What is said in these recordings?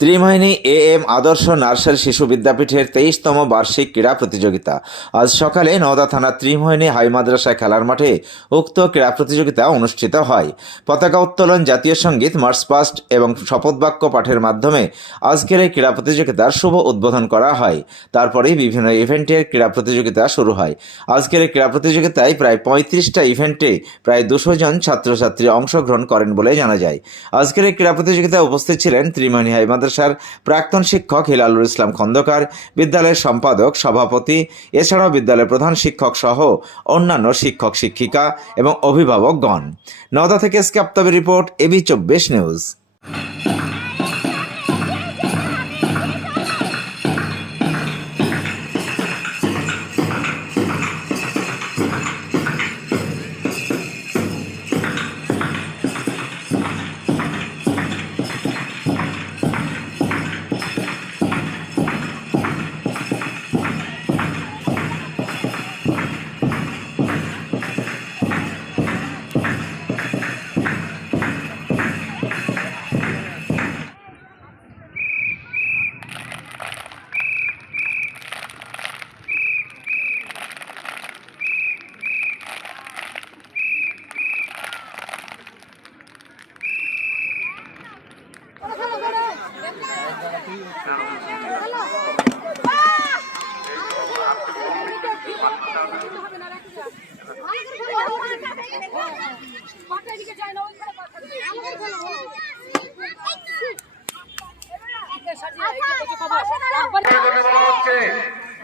Trimohini A M Adarsha nursery শিশু বিদ্যাপীঠের তেইশতম বার্ষিক ক্রীড়া প্রতিযোগিতা। আজ সকালে নওদা থানার ত্রিমোহিনী হাই মাদ্রাসায় খেলার মাঠে উক্ত ক্রীড়া প্রতিযোগিতা অনুষ্ঠিত হয়। পতাকা উত্তোলন, জাতীয় সংগীত, মার্চ পাস্ট এবং শপথবাক্য পাঠের মাধ্যমে আজকের এই ক্রীড়া প্রতিযোগিতার শুভ উদ্বোধন করা হয়। তারপরেই বিভিন্ন ইভেন্টের ক্রীড়া প্রতিযোগিতা শুরু হয়। আজকের এই ক্রীড়া প্রতিযোগিতায় প্রায় পঁয়ত্রিশটা ইভেন্টে প্রায় দুশো জন ছাত্রছাত্রী অংশগ্রহণ করেন বলে জানা যায়। আজকের এই ক্রীড়া প্রতিযোগিতায় উপস্থিত ছিলেন ত্রিমণি হাই মাদ্রাসার প্রাক্তন শিক্ষক হিলালুল ইসলাম খন্দকার, বিদ্যালয়ের সম্পাদক, সভাপতি, এছাড়াও বিদ্যালয়ের প্রধান শিক্ষক সহ অন্যান্য শিক্ষক শিক্ষিকা এবং অভিভাবকগণ। নওদা থেকে স্ক্যাপ্তবের রিপোর্ট, এবি চব্বিশ নিউজ।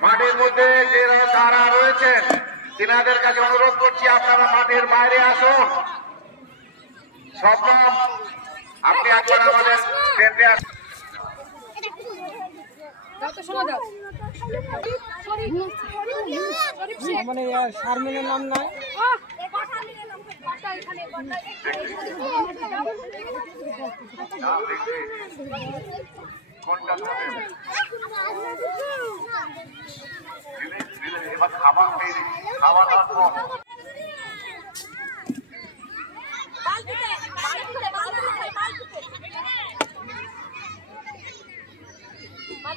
মাঠের মধ্যে যারা রয়েছেন, তিনাদের কাছে অনুরোধ করছি, আপনারা মাঠের বাইরে আসুন। স্বপ্ন আপনি একবার আমাদের আসুন। মানে শারমিনের নাম দিলে, এবার খাবার খেয়ে নিন। খাওয়া দাওয়া কম। বালতিতে, বালতিতে, বালতিতে, বালতিতে। বালতির মধ্যে ফেলো।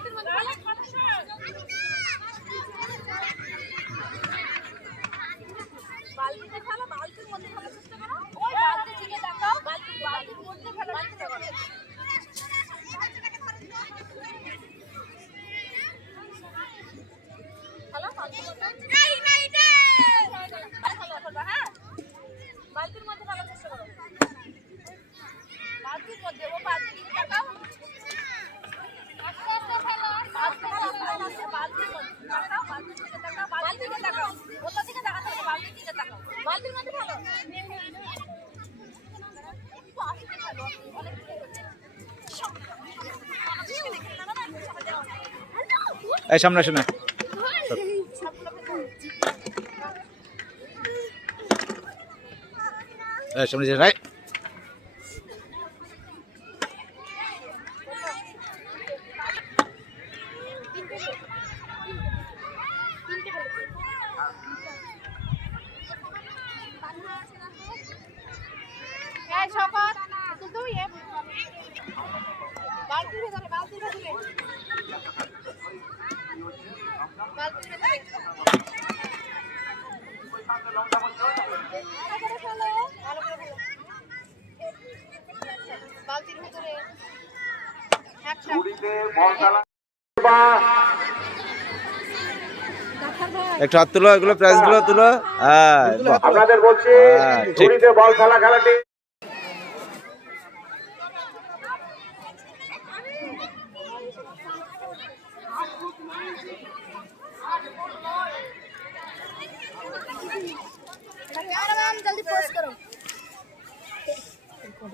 বালতিতে ফেলো। ওই বালতির। ফেলো, ফেলো, হ্যাঁ? বালতির মধ্যে ফেলার চেষ্টা করো বালতির মধ্যে ও বালতির দিকে তাকাও আস্তে আস্তে ফেলো আস্তে আস্তে আস্তে বালতির মধ্যে তাকাও বালতির দিকে তাকাও বালতির দিকে তাকাও ওটার দিকে তাকাতে হবে বালতির দিকে তাকাও বালতির মধ্যে ফেলো একটু আস্তে ফেলো অনেক দূরে হচ্ছে এই সামনে শুনে সামনে রাই এই শকত তুই তো ইয়ে বালতির ভেতরে বালতির ভেতরে বালতির ভেতরে ভালো করে ফেলো, ভালো করে ফেলো। বালতির ভেতরে একটা হাত তুলো এগুলো প্রাইসগুলো তুলো। হ্যাঁ আপনাদের বলছি হ্যাঁ, বল খেলা খেলাটি।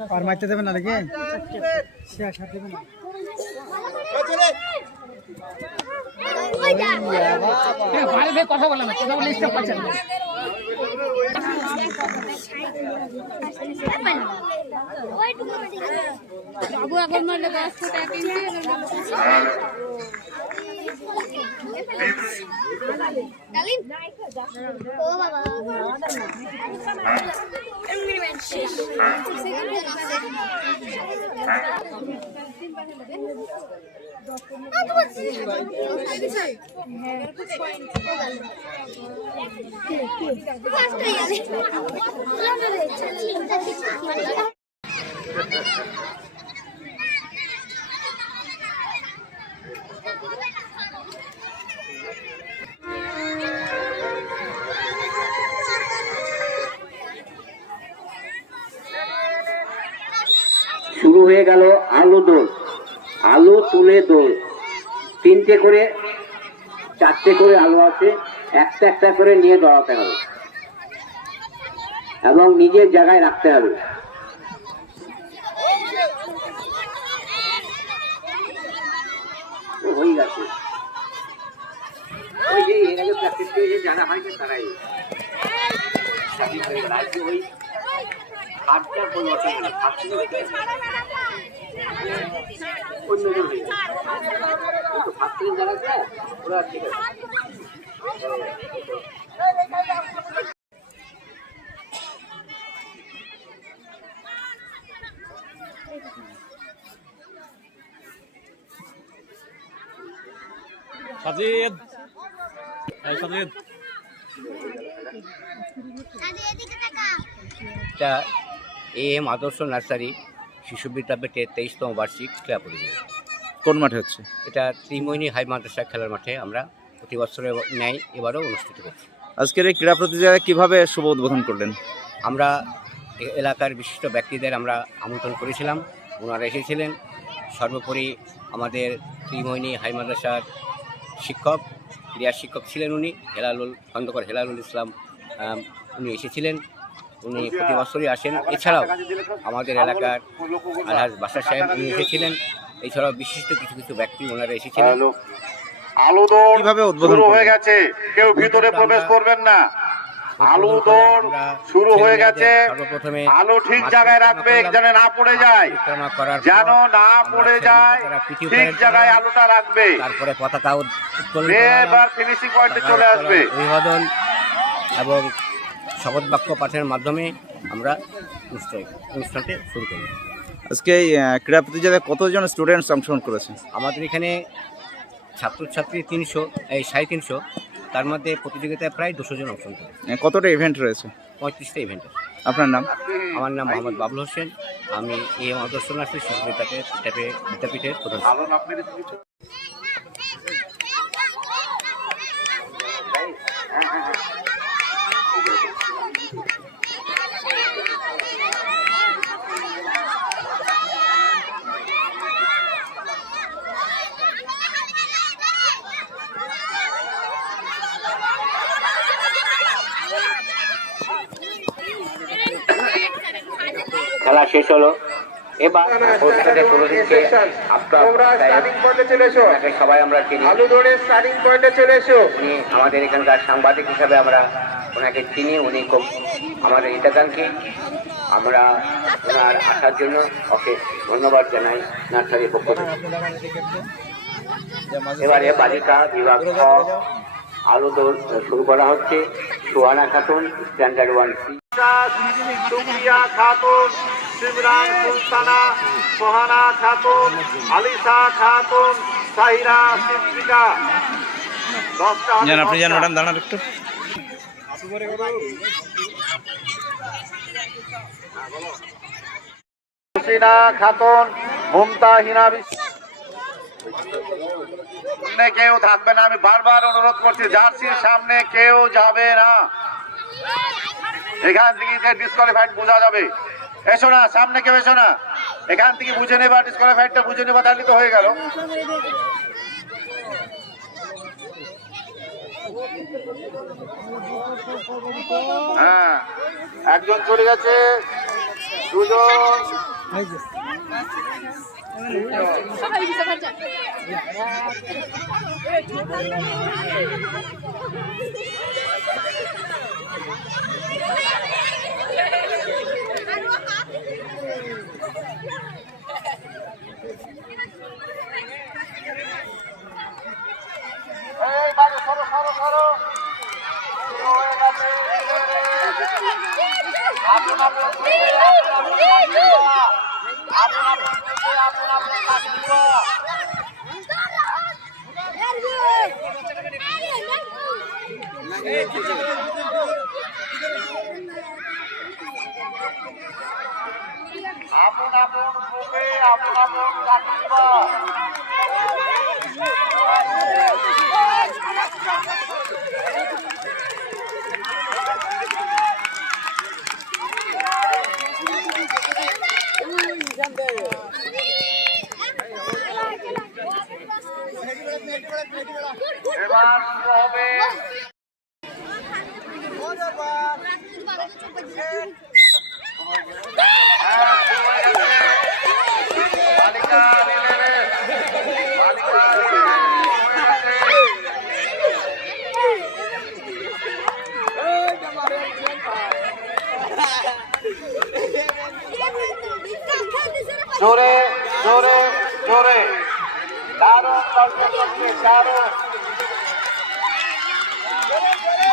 আর মারতে দেবে না নাকি? সে আর দেবে না। কথা বললাম কথা বলে স্টপ বাবু এখন ইঞ্চি ও বাবা শেষ শুরু হয়ে গেল আলু দোল। আলু তুলে দোল। তিনটে করে, চারটে করে আলু আছে, একটা একটা করে নিয়ে দৌড়াতে হবে। এবং নিজের জায়গায় রাখতে হবে। হয়ে গেছে। যে এর আগে প্র্যাকটিস জানা হয় তারাই। হাতটা কোনো অসুবিধা নেই। হাত থেকে হয়ে কিন্তু ফার্স্ট যারা যায় ওরা ঠিক আছে সাজিদ এই সাজিদ এটা এ এম আদর্শ নার্সারি শিশু বিদ্যাপীঠের তেইশতম বার্ষিক ক্রীড়া প্রতিযোগিতা। কোন মাঠে হচ্ছে? এটা ত্রিমোহিনী হাই মাদ্রাসা খেলার মাঠে আমরা প্রতি বছরের ন্যায় এবারও অনুষ্ঠিত করছি আজকের এই ক্রীড়া প্রতিযোগিতা কীভাবে শুভ উদ্বোধন করলেন? আমরা এলাকার বিশিষ্ট ব্যক্তিদের আমরা আমন্ত্রণ করেছিলাম। ওনারা এসেছিলেন। সর্বোপরি আমাদের ত্রিমোহিনী হাই মাদ্রাসার শিক্ষক ক্রীড়া শিক্ষক ছিলেন উনি হেলালুল খন্দকর হেলালুল ইসলাম উনি এসেছিলেন। উনি প্রতি বছরই আসেন। এছাড়াও আমাদের এলাকার আলহাজ বাসার সাহেব উনি এসেছিলেন। এছাড়াও বিশিষ্ট কিছু কিছু ব্যক্তি ওনারা এসেছিলেন। আলু দৌড় কীভাবে উদ্বোধন হয়ে গেছে। কেউ ভিতরে প্রবেশ করবেন না। আলু দৌড় শুরু হয়ে গেছে। আলু ঠিক জায়গায় রাখবে। যেন না পড়ে যায়। যেন না পড়ে যায়। ঠিক জায়গায়। আলুটা রাখবে। তারপরে পতাকা। এবার ফিনিশিং পয়েন্টে চলে আসবে। অভিবাদন এবং শপথ বাক্য পাঠের মাধ্যমে আমরা অনুষ্ঠানটি শুরু করি। আজকে ক্রীড়া প্রতিযোগিতায় কতজন স্টুডেন্টস অংশগ্রহণ করেছেন? আমাদের এখানে ছাত্রছাত্রী তিনশো এই সাড়ে তিনশো তার মধ্যে প্রতিযোগিতায় প্রায় দুশো জন অংশগ্রহণ করে কতটা ইভেন্ট রয়েছে? পঁয়ত্রিশটা ইভেন্ট আপনার নাম? আমার নাম মোহাম্মদ বাবুল হোসেন। আমি এ এম আদর্শ শিশু বিদ্যাপীঠের বিদ্যাপীঠের প্রধান। খেলা শেষ হলো। এবার চলে সবাই আমরা চিনি। আলু দৌড়ের স্টার্টিং পয়েন্টে চলে এসো। উনি আমাদের এখানকার সাংবাদিক হিসাবে আমরা ওনাকে চিনি। উনি খুব আমাদের হিতাকাঙ্ক্ষী আমরা ওনার আসার জন্য ওকে ধন্যবাদ জানাই নার্সারির পক্ষ থেকে। এবারে বালিকা বিভাগ আলু দৌড় শুরু করা হচ্ছে। Sowana Khatun standard one C. Supriya Khatun Simran Sultana Sohana Khatun Alisha Khatun Sahira Siddiqa. আপনি জান ম্যাডাম দাঁড়ান একটু। হুসিনা খাতুন মমতা হিনা সামনে কেউ থাকবে না আমি বারবার অনুরোধ করছি জার্সির সামনে কেউ যাবে না। এখান থেকে ডিসকোয়ালিফাইড বোঝা যাবে। এসো না, সামনে কেউ এসো না। এখান থেকে বুঝে নেবা ডিসকোয়ালিফাইডটা বুঝে নেবা, তাহলে তো হয়ে গেল। হ্যাঁ একজন চলে গেছে। দুজন এই যে এবার হবে হ্যাঁ, শুরু হয়ে গেছে। বালিকা রিলে রেস। বালিকা রিলে রেস শুরু হয়ে গেছে। জোরে জোরে জোরে দারুণ কণ্ঠে করছে দারুণ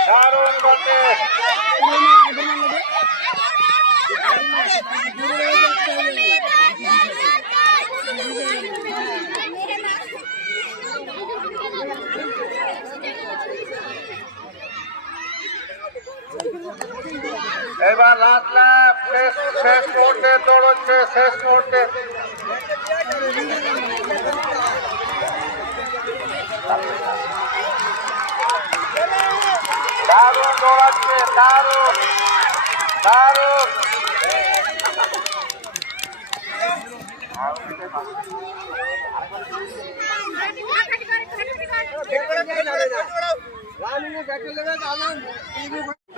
দারুণ কণ্ঠে এবার লাস্ট ল্যাপ শেষ শেষ মুহূর্তে দৌড়চ্ছে শেষ মুহূর্তে। দারুণ দৌড়াচ্ছে দারুণ দারুণ।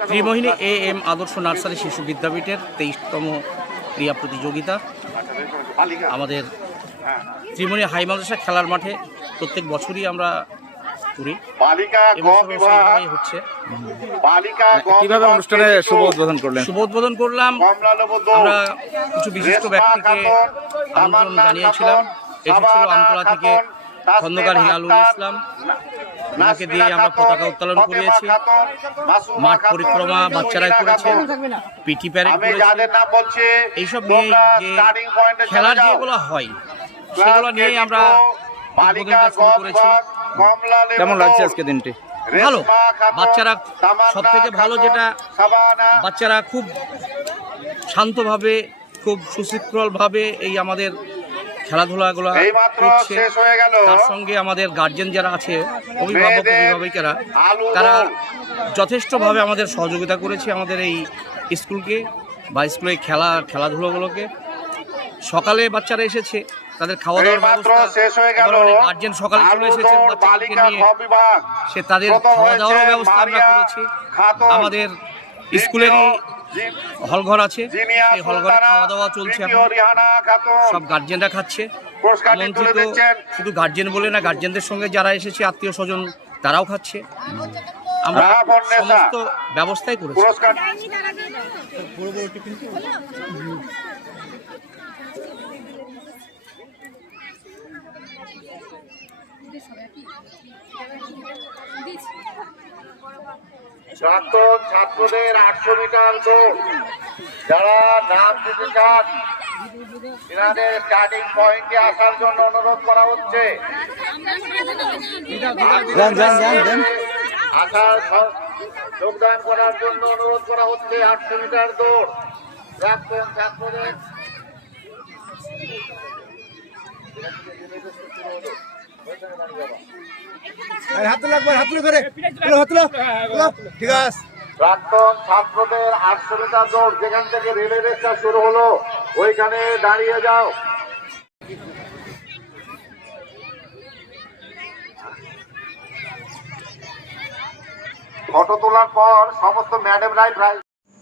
Trimohini A M Adarsha nursery শিশু বিদ্যাপীঠের তেইশতম ক্রীড়া প্রতিযোগিতা। আমাদের ত্রিমোহিনী হাই মাদ্রাসা খেলার মাঠে প্রত্যেক বছরই আমরা করি। হচ্ছে। কীভাবে অনুষ্ঠানে শুভ উদ্বোধন করলেন? শুভ উদ্বোধন করলাম আমরা কিছু বিশিষ্ট ব্যক্তিকে আমন্ত্রণ জানিয়েছিলাম। এসেছিল সাবানা আমতলা থেকে খন্দকার হিলালুল ইসলাম। ওনাকে দিয়ে আমরা পতাকা উত্তোলন করিয়েছি। মাঠ পরিক্রমা বাচ্চারাই করেছে। পিটি প্যারেড আমি করেছে। এইসব নিয়ে যে স্টার্টিং পয়েন্টে চলে খেলার। যেগুলো হয় সেগুলো নিয়েই আমরা শুরু করেছি। কেমন লাগছে আজকে দিনটি? ভালো। বাচ্চারা সব থেকে ভালো যেটা বাচ্চারা খুব শান্তভাবে খুব সুশৃঙ্খলভাবে এই আমাদের খেলাধুলাগুলো গেল। তার সঙ্গে আমাদের গার্জেন যারা আছে অভিভাবক অভিভাবিকারা তারা যথেষ্টভাবে আমাদের সহযোগিতা করেছে আমাদের এই স্কুলকে বা স্কুলের খেলা খেলাধুলোগুলোকে। সকালে বাচ্চারা এসেছে তাদের খাওয়া দাওয়ার ব্যবস্থা। শেষ হয়ে গেল। গার্জেন সকালে চলে এসেছে বাচ্চাদেরকে নিয়ে। সে তাদের খাওয়া দাওয়ার ব্যবস্থা আমরা করেছি। আমাদের স্কুলেরই হলঘর আছে এই সেই হলঘরে খাওয়া দাওয়া চলছে সব গার্জেনরা খাচ্ছে। আমন্ত্রিত শুধু গার্জেন বলে না গার্জেনদের সঙ্গে যারা এসেছে আত্মীয় স্বজন তারাও খাচ্ছে। আমরা সমস্ত ব্যবস্থাই করেছি। প্রাক্তন ছাত্রদের আটশো মিটার দৌড় যারা নাম দিতে চান তিনাদের স্টার্টিং পয়েন্টে আসার জন্য অনুরোধ করা হচ্ছে। আসার যোগদান করার জন্য অনুরোধ করা হচ্ছে আটশো মিটার দৌড়। প্রাক্তন ছাত্রদের ছাত্রদের আটশো মিটার দৌড়, যেখান থেকে রেলে রেসটা শুরু হলো, ওইখানে দাঁড়িয়ে যাও। ফটো তোলার পর সমস্ত ম্যাডামরাই প্রায়